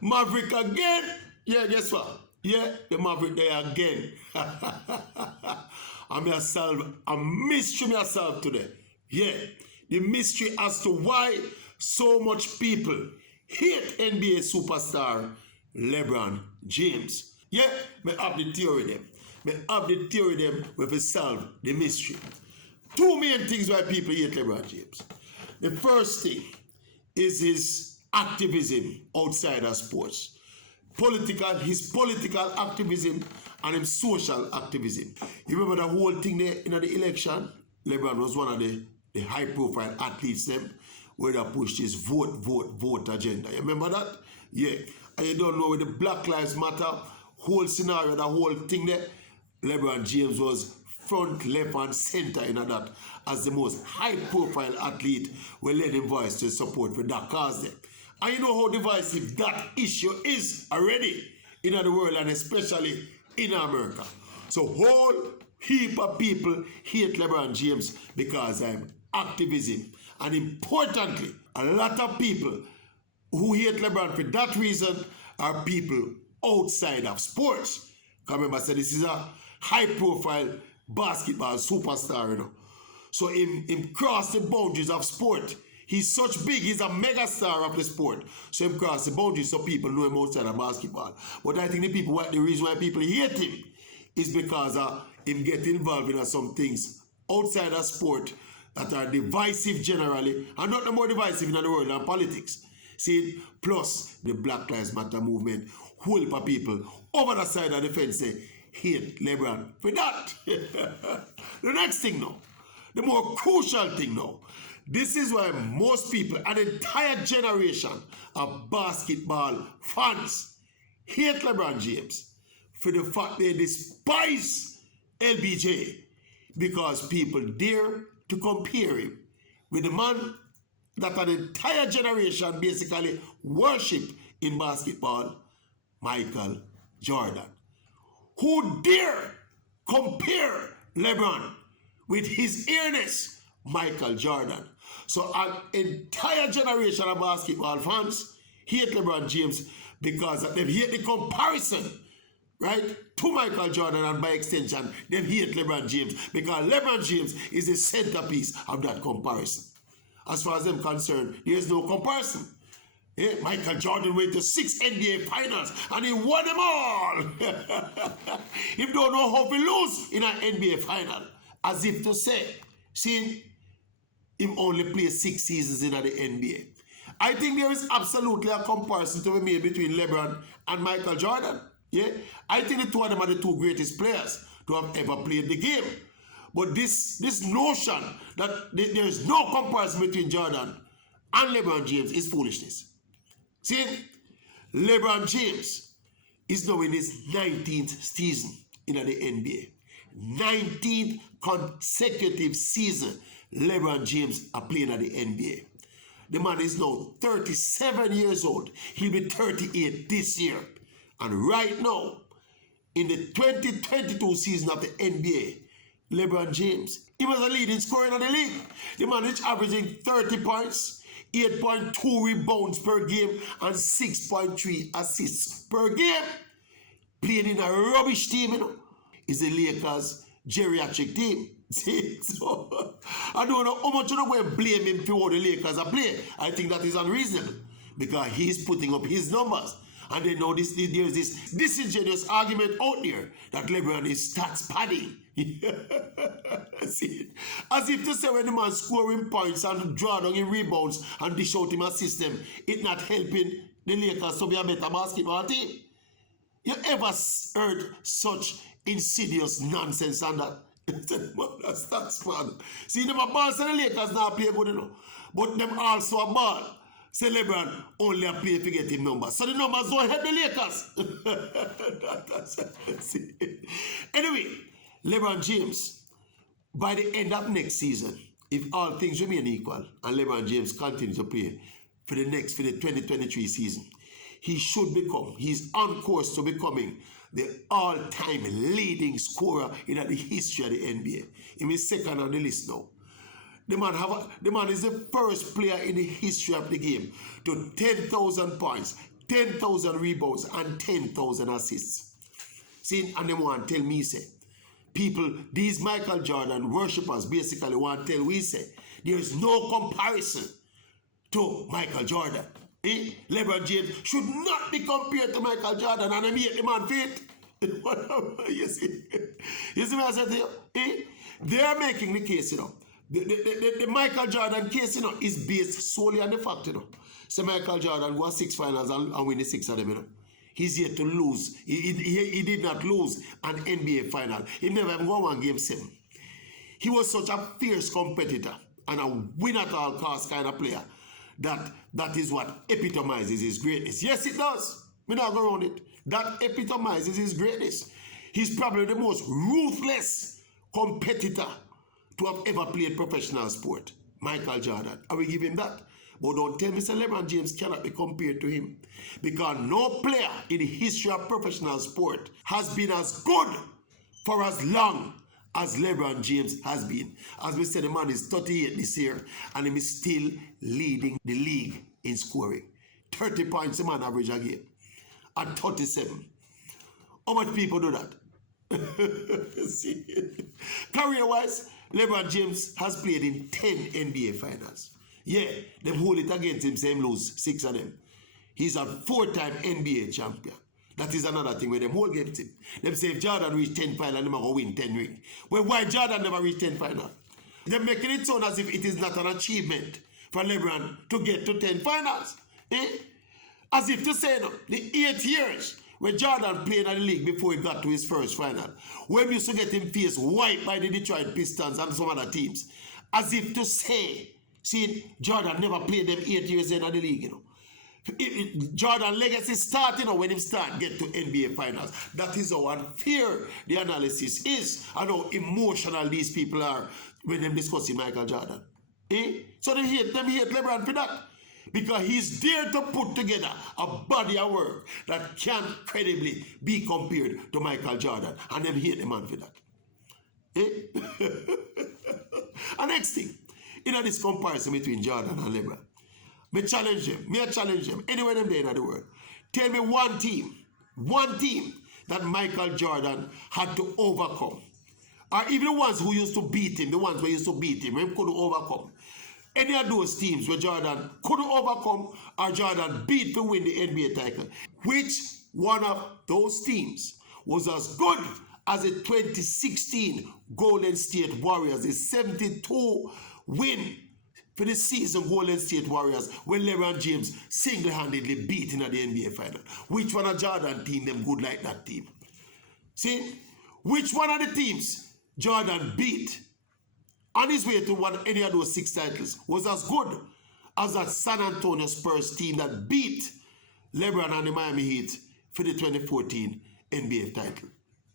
Maverick again. Yeah, guess what? Yeah, the Maverick there again. I'm solve a mystery myself today. Yeah, the mystery as to why so much people hate NBA superstar Lebron James. Yeah, me have the theory them. Me have the theory them with solve the mystery. Two main things why people hate LeBron James. The first thing is his activism outside of sports. His political activism and his social activism. You remember the whole thing there in the election? LeBron was one of the high profile athletes them where they pushed his vote agenda. You remember that? Yeah. And you don't know with the Black Lives Matter whole scenario, the whole thing there, LeBron James was front, left, and center in that as the most high-profile athlete will lend him voice to support for that cause there. And you know how divisive that issue is already in the world and especially in America. So whole heap of people hate LeBron James because of activism. And importantly, a lot of people who hate LeBron for that reason are people outside of sports. Remember, I said this is a high-profile basketball superstar, you know. So him cross the boundaries of sport. He's such big, he's a mega star of the sport. So him cross the boundaries so people know him outside of basketball. But I think the reason why people hate him is because him get involved in some things outside of sport that are divisive generally, and not the more divisive in the world than politics. See, plus the Black Lives Matter movement, whole heap of people over the side of the fence say, hate LeBron for that. The next thing now, the more crucial thing now, this is why most people, an entire generation of basketball fans, hate LeBron James for the fact they despise LBJ because people dare to compare him with the man that an entire generation basically worship in basketball, Michael Jordan. Who dare compare LeBron with his earnest Michael Jordan? So an entire generation of basketball fans hate LeBron James because they hate the comparison, right, to Michael Jordan, and by extension, they hate LeBron James because LeBron James is the centerpiece of that comparison. As far as I'm concerned, there is no comparison. Yeah, Michael Jordan went to 6 NBA finals and he won them all. He don't know how to lose in an NBA final. As if to say, see, him only play 6 seasons in the NBA. I think there is absolutely a comparison to be made between LeBron and Michael Jordan. Yeah, I think the two of them are the two greatest players to have ever played the game. But this notion that there is no comparison between Jordan and LeBron James is foolishness. See, LeBron James is now in his 19th season in the NBA. 19th consecutive season LeBron James are playing at the NBA. The man is now 37 years old. He'll be 38 this year. And right now, in the 2022 season of the NBA, LeBron James, he was a leading scorer in the league. The man is averaging 30 points, 8.2 rebounds per game, and 6.3 assists per game. Playing in a rubbish team, you know. It's the Lakers' geriatric team. See? So, I don't know how much you know to blame him for what the Lakers are playing. I think that is unreasonable because he's putting up his numbers. And they know there's this disingenuous argument out there that LeBron is stats padding. See, as if to say when the man scoring points and draw down in rebounds and dish out him a system, it not helping the Lakers to be a better basketball team. You ever heard such insidious nonsense on that? That's stats man. See, them a ball, so the Lakers not play good enough. But them also a ball. Say LeBron only a play to get him numbers. So the numbers don't help the Lakers. Anyway, LeBron James, by the end of next season, if all things remain equal and LeBron James continues to play for the 2023 season, he's on course to becoming the all-time leading scorer in the history of the NBA. He is second on the list now. The man is the first player in the history of the game to 10,000 points, 10,000 rebounds, and 10,000 assists. See, and they want to tell me, say, people, these Michael Jordan worshippers basically want to tell we say, there is no comparison to Michael Jordan. LeBron James should not be compared to Michael Jordan, and I mean the man fit. You see what I said to you? They are making the case, you know. The Michael Jordan case, you know, is based solely on the fact, you know. So Michael Jordan won 6 finals and win the 6 of them, you know. He's yet to lose. He did not lose an NBA final. He never even won one game 7. He was such a fierce competitor and a win at all costs kind of player that is what epitomizes his greatness. Yes, it does. We not go around it. That epitomizes his greatness. He's probably the most ruthless competitor to have ever played professional sport. Michael Jordan. I will give him that. But don't tell me LeBron James cannot be compared to him. Because no player in the history of professional sport has been as good for as long as LeBron James has been. As we said, the man is 38 this year and he is still leading the league in scoring. 30 points a man average a game. At 37. How much people do that? Career-wise, LeBron James has played in 10 NBA finals. Yeah, them hold it against him, same lose 6 of them. He's a 4-time NBA champion. That is another thing where them hold against him. Them say if Jordan reach 10 finals, them will win 10 rings. Well, why Jordan never reached 10 finals? They're making it sound as if it is not an achievement for LeBron to get to 10 finals. As if to say, no, the 8 years when Jordan played in the league before he got to his first final, when we used to get him face wiped by the Detroit Pistons and some other teams, as if to say, see, Jordan never played them 8 years in the league, you know. Jordan legacy start, you know, when he get to NBA finals. That is how unfair the analysis is and how emotional these people are when they're discussing Michael Jordan. So they hate LeBron for that. Because he's there to put together a body of work that can't credibly be compared to Michael Jordan. And them hate the man for that. And next thing, you know this comparison between Jordan and LeBron. Me challenge them, anywhere them there in the world. Tell me one team that Michael Jordan had to overcome. Or even the ones who used to beat him, the ones who used to beat him couldn't overcome. Any of those teams where Jordan couldn't overcome or Jordan beat to win the NBA title. Which one of those teams was as good as the 2016 Golden State Warriors, the 72 win for the season Golden State Warriors when LeBron James single-handedly beat in the NBA final? Which one of Jordan team them good like that team? See? Which one of the teams Jordan beat on his way to win any of those 6 titles was as good as that San Antonio Spurs team that beat LeBron and the Miami Heat for the 2014 NBA title?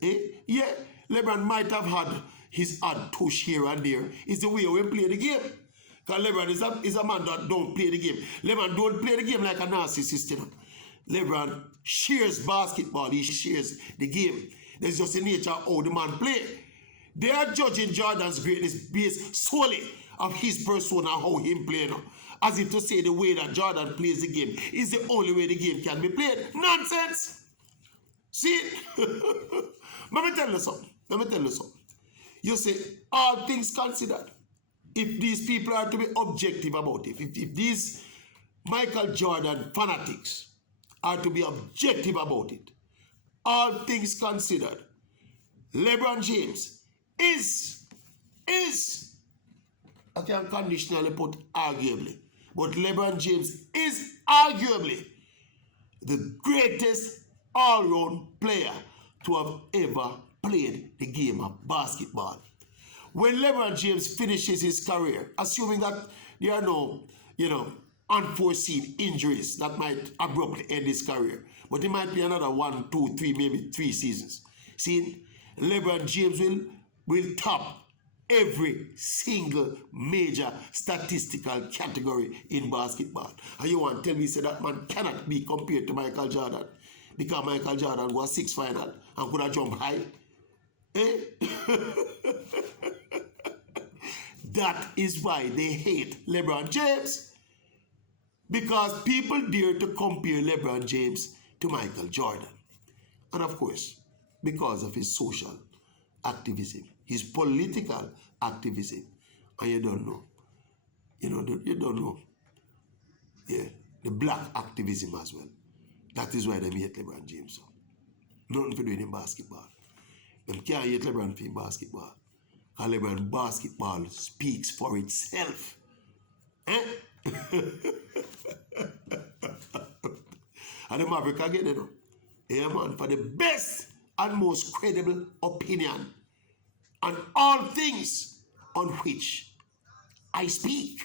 Yeah, LeBron might have had his odd touch here and there. It's the way we play the game. Because LeBron is a man that don't play the game. LeBron don't play the game like a narcissist, you know. LeBron shares basketball. He shares the game. That's just the nature of how the man play. They are judging Jordan's greatness based solely of his persona, how him play now. As if to say the way that Jordan plays the game is the only way the game can be played. Nonsense! See? Let me tell you something. You say, all things considered, if these people are to be objective about it, if these Michael Jordan fanatics are to be objective about it, all things considered, LeBron James is, I can conditionally put arguably, but LeBron James is arguably the greatest all-round player to have ever played the game of basketball. When LeBron James finishes his career, assuming that there are no, unforeseen injuries that might abruptly end his career, but it might be another 1, 2, 3, maybe 3 seasons. See, LeBron James will top every single major statistical category in basketball. And you want to tell me say that man cannot be compared to Michael Jordan because Michael Jordan was 6 final and could have jumped high? That is why they hate LeBron James. Because people dare to compare LeBron James to Michael Jordan. And of course, because of his social activism, his political activism. And you don't know. You don't know. Yeah, the black activism as well. That is why they hate LeBron James. Nothing for doing in basketball. Them can't hate LeBron for basketball. Because LeBron basketball speaks for itself. Eh? And the Maverick again, Yeah, man, for the best and most credible opinion on all things on which I speak.